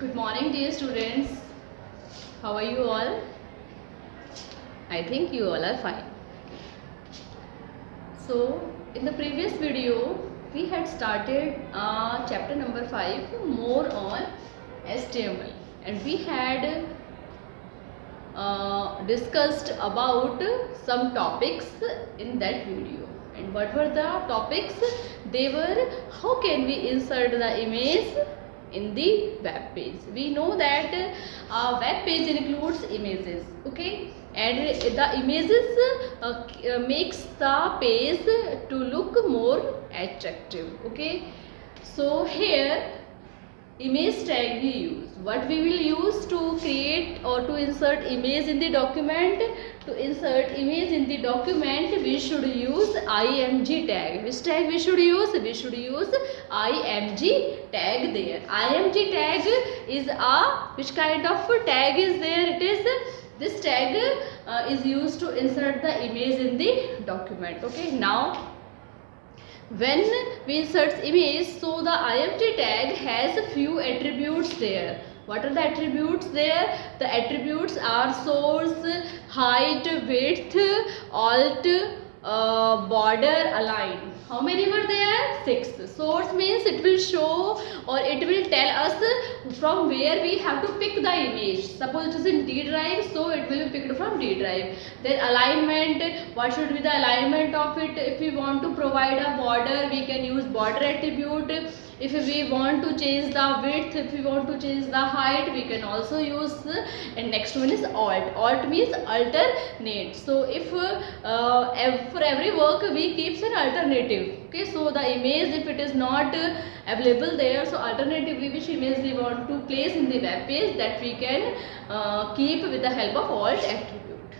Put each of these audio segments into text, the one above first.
Good morning, dear students. How are you all? I think you all are fine. So, in the previous video, we had started chapter number 5 more on HTML, and we had discussed about some topics in that video. And what were the topics? They were how can we insert the image in the web page. We know that web page includes images, okay, and the images makes the page to look more attractive, okay. So here image tag we use. What we will use to create or to insert image in the document? To insert image in the document, we should use img tag. Which tag we should use? We should use img tag there. Img tag is which kind of tag is there? It is this tag is used to insert the image in the document. Okay, now when we insert image, so the img tag has a few attributes there. What are the attributes there? The attributes are source, height, width, alt, border, align. How many were there? 6. Source means it will show or it will tell us from where we have to pick the image. Suppose it is in D drive, so it will be picked from D drive. Then alignment, what should be the alignment of it? If we want to provide a border, we can use border attribute. If we want to change the width, if we want to change the height, we can also use. And next one is alt. Alt means alternate. So if for every work we keep an alternative. Okay, so the image, if it is not available there, so alternatively which image we want to place in the web page, that we can keep with the help of alt attribute.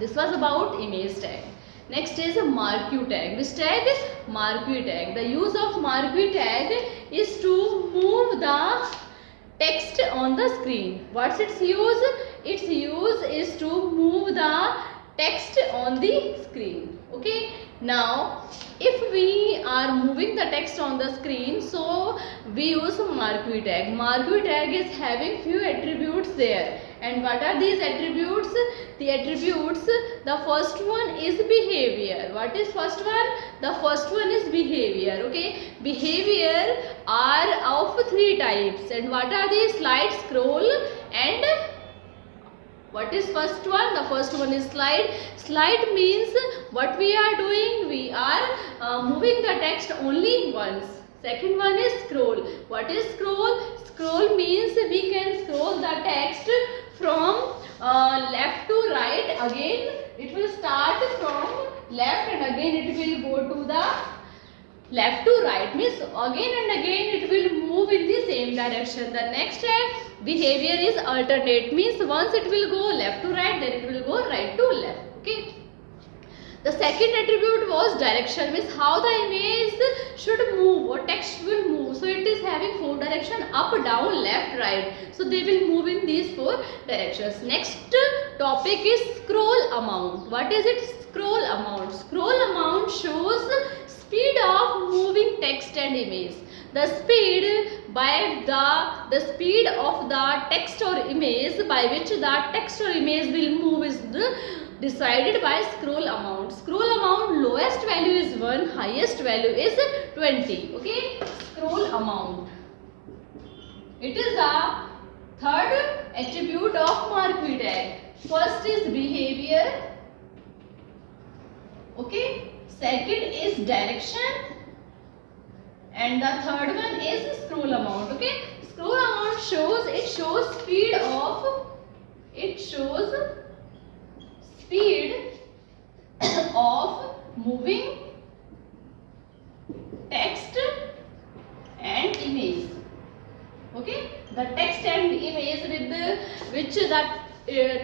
This was about image tag. Next is a marquee tag. Which tag? Marquee tag. The use of marquee tag is to move the text on the screen. What's its use? Its use is to move the text on the screen. Okay. Now, if we are moving the text on the screen, so we use marquee tag. Marquee tag is having few attributes there. And what are these attributes? The attributes, the first one is behavior. What is first one? The first one is behavior. Okay, behavior are of 3 types. And what are these? Slide, scroll, and what is first one? The first one is slide. Slide means what we are doing? We are moving the text only once. Second one is scroll. What is scroll? Scroll means we can scroll the text from left to right. Again it will start from left and again it will go to the left to right, means again and again it will move in the same direction. The next behavior is alternate, means once it will go left to right, then it will go right to left. Okay. The second attribute was direction, means how the image should move or text will move. So it is having 4 direction: up, down, left, right. So they will move in these 4 directions. Next topic is scroll amount. What is it? Scroll amount. Scroll amount shows speed of moving text and image. The speed by the speed of the text or image by which the text or image will move is decided by scroll amount. Scroll amount, lowest value is 1, highest value is 20. Okay, scroll amount. It is the third attribute of marquee tag. First is behavior. Okay. Second is direction. And the third one is scroll amount. Okay. Scroll amount shows speed of moving text and image. Okay, the text and image with which the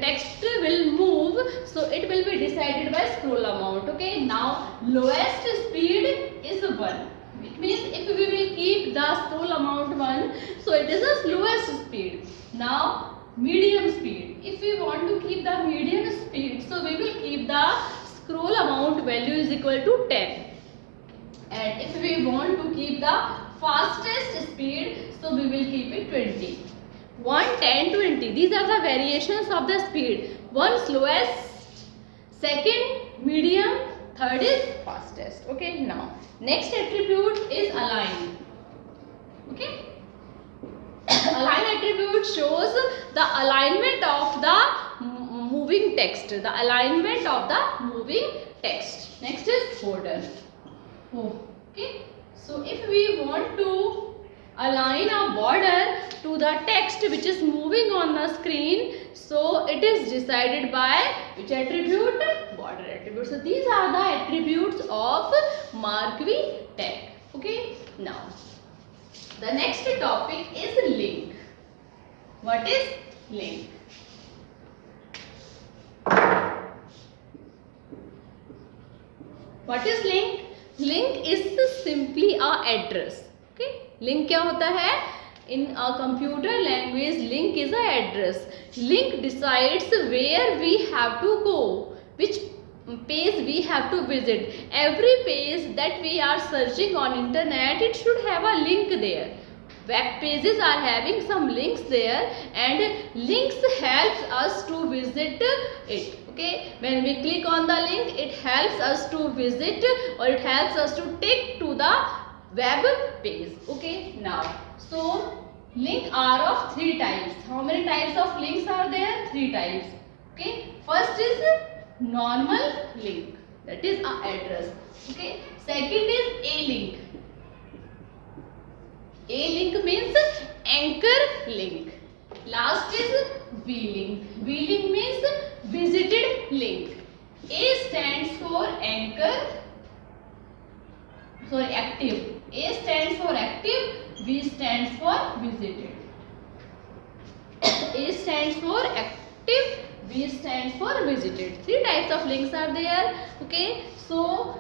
text will move, so it will be decided by scroll amount. Okay, now lowest speed is 1. It means if we will keep the scroll amount 1, so it is the lowest speed. Now medium speed. If we want to keep the medium speed, so we will keep the scroll amount value is equal to 10. And if we want to keep the fastest speed, so we will keep it 20. 1, 10, 20. These are the variations of the speed. 1 slowest, second medium, third is fastest. Okay, now next attribute is align. Okay, align attribute shows the alignment of the moving text. The alignment of the moving text. Next is border. Okay, so if we want to align a border to the text which is moving on the screen, so it is decided by which attribute? Border attribute. So these are the attributes of Marquee tag. Okay, now the next topic is link. What is link? What is link? Link is simply a address. Okay, link क्या होता है? In a computer language, link is a address. Link decides where we have to go, which page we have to visit. Every page that we are searching on internet, it should have a link there. Web pages are having some links there, and links helps us to visit it. Okay, when we click on the link, it helps us to visit, or it helps us to take to the web page. Okay, now so link are of 3 types. How many types of links are there? 3 types. Okay, first is normal link, that is our address. Okay, second is a link. A link means anchor link. Last is V link. V link means visited link. A stands for anchor, sorry, active. A stands for active, V stands for visited. A stands for active, V stands for visited. 3 types of links are there. Okay, so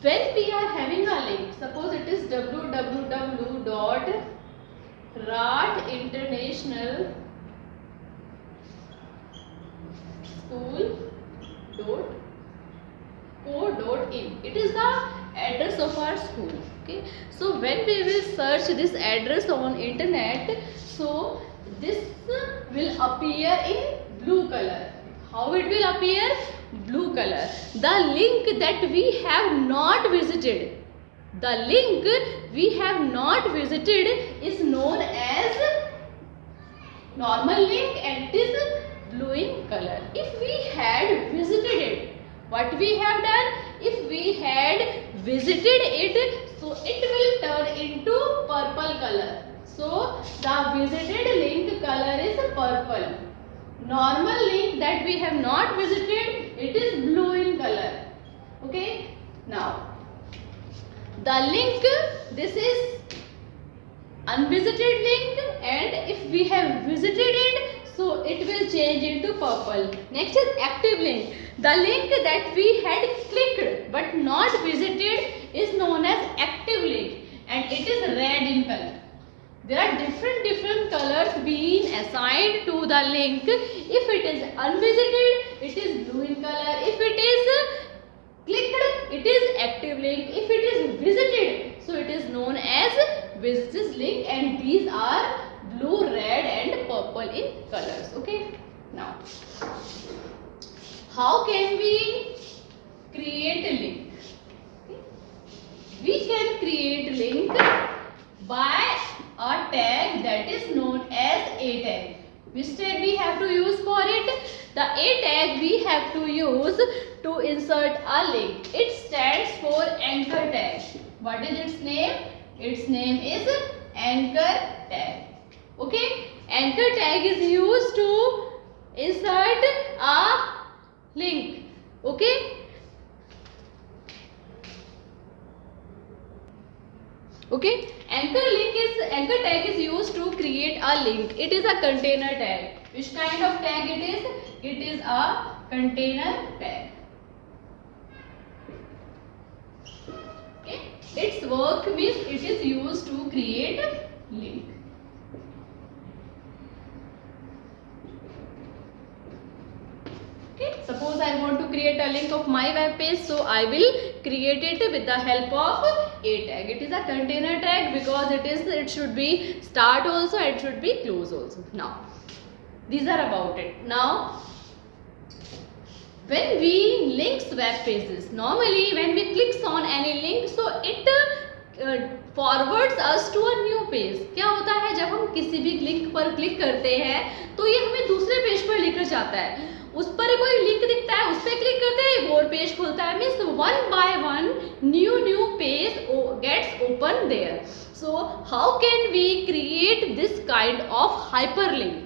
when we are having a link, suppose it is www.ratinternationalschool.co.in. It is the address of our school. Okay, so when we will search this address on internet, so this will appear in blue color. How it will appear? Blue color. The link that we have not visited, the link we have not visited is known as normal link, and it is blue in color. If we had visited it, what we have done? If we had visited it, so it will turn into purple color. So the visited link color is purple. Normal link that we have not visited, it is blue in color. Okay, now the link, this is unvisited link, and if we have visited it, so it will change into purple. Next is active link. The link that we had clicked but not visited is known as active link, and it is red in color. There are different colors being assigned to the link. If it is unvisited, it is blue in color. If it is clicked, it is active link. If it is visited, so it is known as visited link, and these are blue, red and purple in colors. Okay, now how can we create a link? We can create link by a tag that is known as a tag. Which tag we have to use for it? The a tag we have to use to insert a link. It stands for anchor tag. What is its name? Its name is anchor tag. Okay, anchor tag is used to insert a link. Okay, okay, anchor tag is used to create a link. It is a container tag. Which kind of tag it is? It is a container tag. Okay, its work means it is used to create link. Okay, suppose I want to create a link of my web page, so I will create it with the help of a tag. It is a container tag because it should be start also, it should be close also. Now these are about it. Now when we links web pages, normally when we clicks on any link, so it forwards us to a new page. क्या होता है, जब हम किसी भी link पर click करते हैं तो ये हमें दूसरे पेज पर लेकर जाता है. उस पर कोई लिंक दिखता है, उस पर क्लिक करते हैं, एक और पेज खुलता है. Means one by one new page gets open there. So how can we create this kind of hyperlink?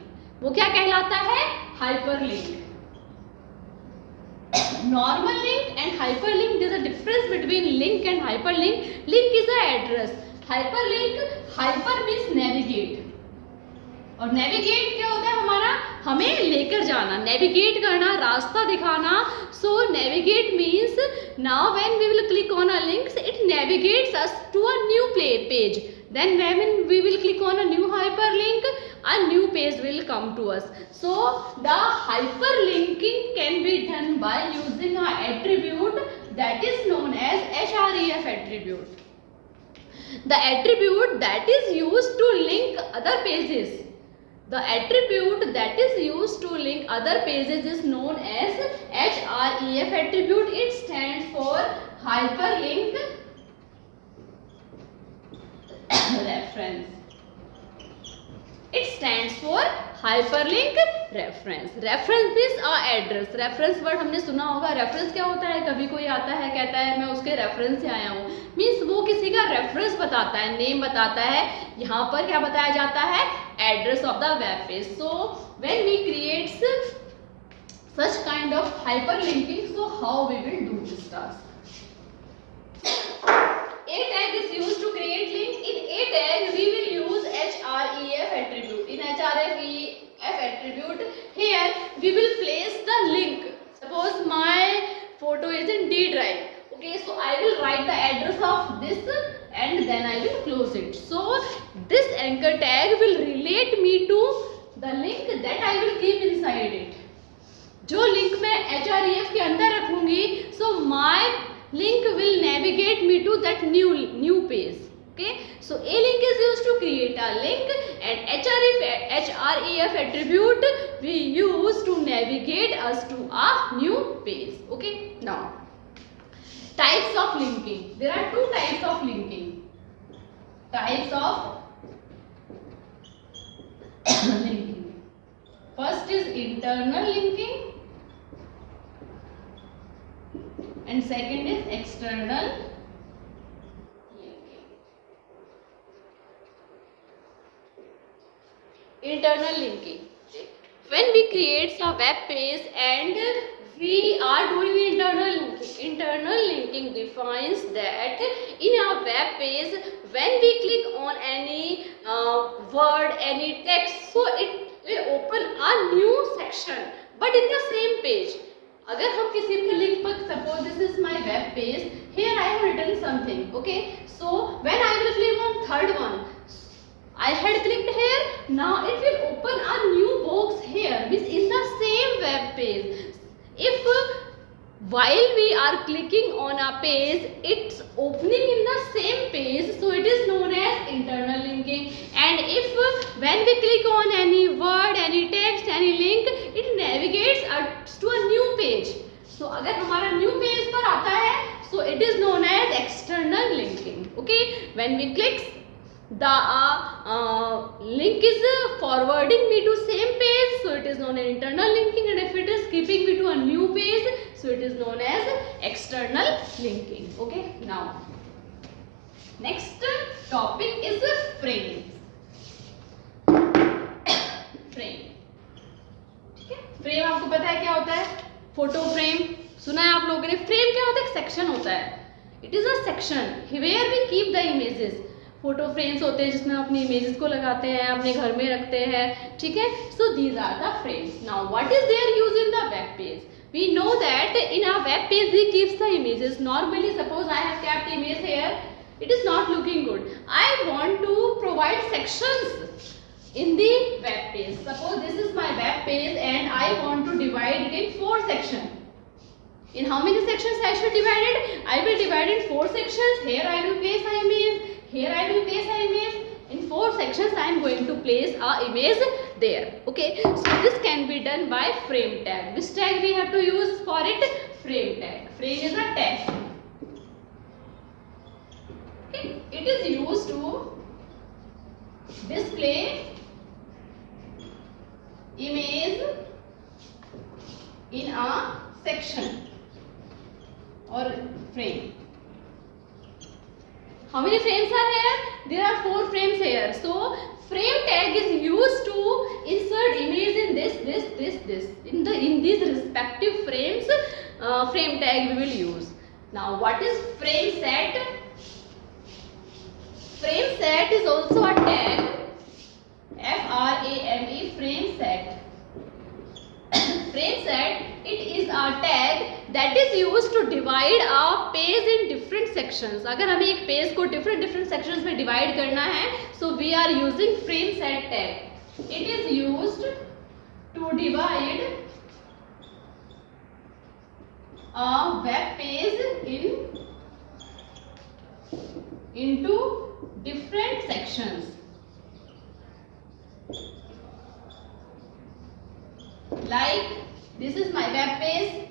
वो क्या कहलाता है? Hyperlink. Normal link and hyperlink, there is a difference between link and hyperlink. Link is a address. Hyperlink, hyper means navigate. और navigate क्या होता है हमारा? हमें लेकर जाना, navigate करना, रास्ता दिखाना. So navigate means now when we will click on a link, it navigates us to a new page. Then when we will click on a new hyperlink, a new page will come to us. So the hyperlinking can be done by using an attribute that is known as href attribute. The attribute that is used to link other pages. The attribute that is used to link other pages is known as href attribute. It stands for hyperlink reference. It stands for hyperlink reference. Reference means our address. Reference word हमने सुना होगा. Reference क्या होता है? कभी कोई आता है कहता है मैं उसके रेफरेंस से आया हूँ. मीन्स वो किसी का रेफरेंस बताता है, नेम बताता है. यहाँ पर क्या बताया जाता है? Address of the web page. So when we create such kind of hyperlinking, so how we will do this task? A tag is used to create link. In A tag we will use href attribute. In href attribute, here we will place the link. Suppose my photo is in D drive. Okay, so I will write the address of this and then I will close it. So this anchor tag will relate me to the link that I will keep inside it. जो link मैं href के अंदर रखूंगी, so my link will navigate me to that new page. Okay, so a link is used to create a link and href attribute we use to navigate us to a new page. Okay, now types of linking. There are two types of linking. Types of linking. First is internal linking and second is external linking. Internal linking. When we create a web page and we are doing internal linking. Internal linking defines that in a web page, when we click on any word, any text, so it will open a new section, but in the same page. अगर हम किसी भी link पर, suppose this is my web page, here I have written something. Okay, so when I will click on third one, I had clicked here. Now it will open a new box here, means in the same web page. If while we are clicking on a page, it's opening in the same page, so it is known as internal linking. And if when we click on any word, any text, any link, it navigates us to a new page. So अगर हमारा new page पर आता है, so it is known as external linking. Okay, when we click, the link is forwarding me to same page, so it is known as internal linking, and if it is keeping me to a new page, so it is known as external linking. Okay, now next topic is frame. Frame. ठीक है, frame आपको पता है क्या होता है? Photo frame सुना है आप लोगों ने. फ्रेम क्या होता है? एक सेक्शन होता है. It is a section where we keep the images. Photo frames होते हैं जिसमें अपनी इमेजेस को लगाते हैं, अपने घर में रखते हैं. ठीक है, so these are the frames. Now what is their use in the web page? We know that in a web page we keep the images. Normally, suppose I have kept image here, it is not looking good. I want to provide sections in the web page. Suppose this is my web page and I want to divide it in 4 sections. In how many sections I should divide it? I will divide in 4 sections. Here I will place an image. Here I will place an image. In 4 sections I am going to place a image there. Okay. So this can be done by frame tag. Which tag we have to use for it? Frame tag. Frame is a tag. Okay. It is used to display image in a section or frame. How many frames are here? There are 4 frames here. So frame tag is used to insert image in this. In these respective frames, frame tag we will use. Now what is frame set? Frame set is also a tag. F-R-A-M-E, frame set. Frame set, it is a tag that is used to divide a page in different sections. अगर हमें एक page को different sections में divide करना है, so we are using frame set tag. It is used to divide a web page into different sections. Like this is my web page.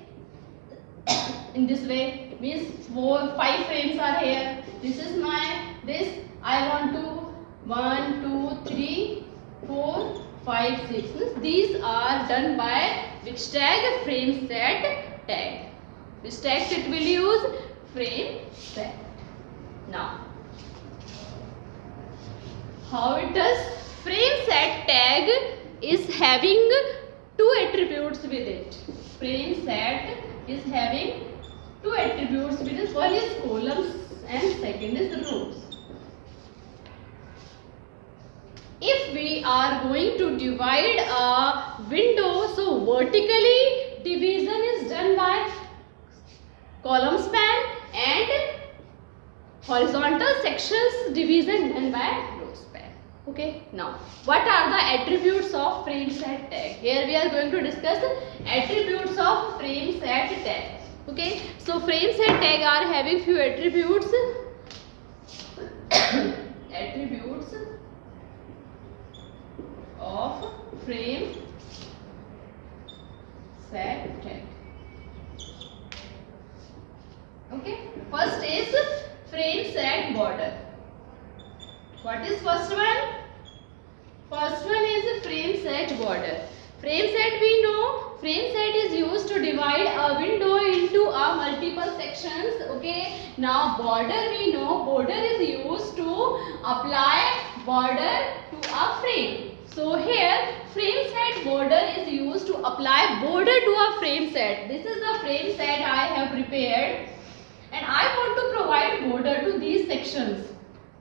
In this way, means 4, 5 frames are here. This is this. I want to 1, 2, 3, 4, 5, 6. These are done by which tag? Frame set tag. Which tag it will use? Frame set. Now, how it does? Frame set tag is having 2 attributes with it. Frame set is having 2 attributes with it. One is columns and second is rows. If we are going to divide a window, so vertically division is done by column span and horizontal sections division done by row span. Okay, now what are the attributes of frame set tag? Here we are going to discuss attributes of frame set tag. Okay, so frame set tag are having few attributes. Attributes of frame set tag. Okay, first is frame set border. What is first one? First one is frame set border. Frame set we know. Frame set is used to divide a window into a multiple sections. Okay. Now border we know. Border is used to apply border to a frame. So here frame set border is used to apply border to a frame set. This is the frame set I have prepared, and I want to provide border to these sections.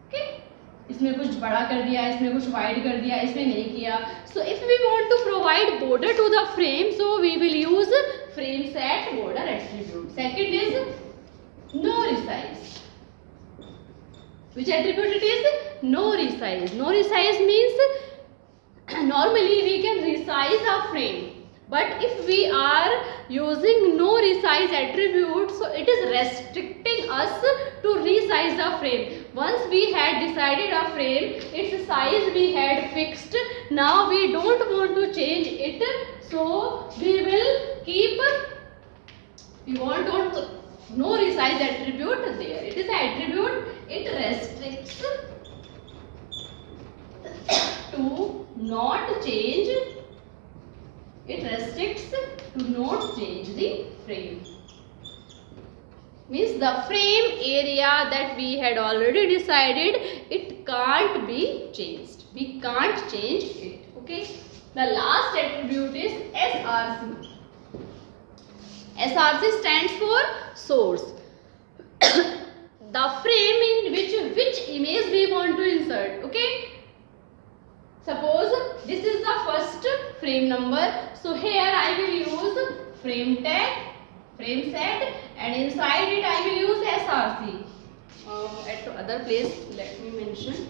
Okay. इसमें कुछ बड़ा कर दिया, इसमें कुछ wide कर दिया, इसमें नहीं किया. So if we want to provide border to the frame, so we will use frame set border attribute. Second is no resize. Which attribute it is? No resize. No resize means normally we can resize a frame, but if we are using no resize attribute, so it is restricting us to resize the frame. Once we had decided a frame, its size we had fixed. Now we don't want to change it, so we will keep. We want no resize attribute there. It is an attribute. It restricts to not change. It restricts to not change the frame. Means the frame area that we had already decided, it can't be changed. We can't change it. Okay. The last attribute is SRC. SRC stands for source. The frame in which image we want to insert. Okay. Suppose this is the first frame number. So here I will use frame tag, frame set, and inside it I will use SRC. At other place, let me mention.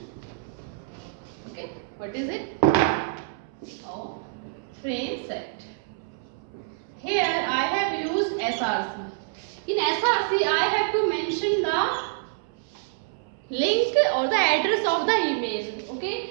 Okay, what is it? Oh, frame set. Here I have used SRC. In SRC, I have to mention the link or the address of the image. Okay,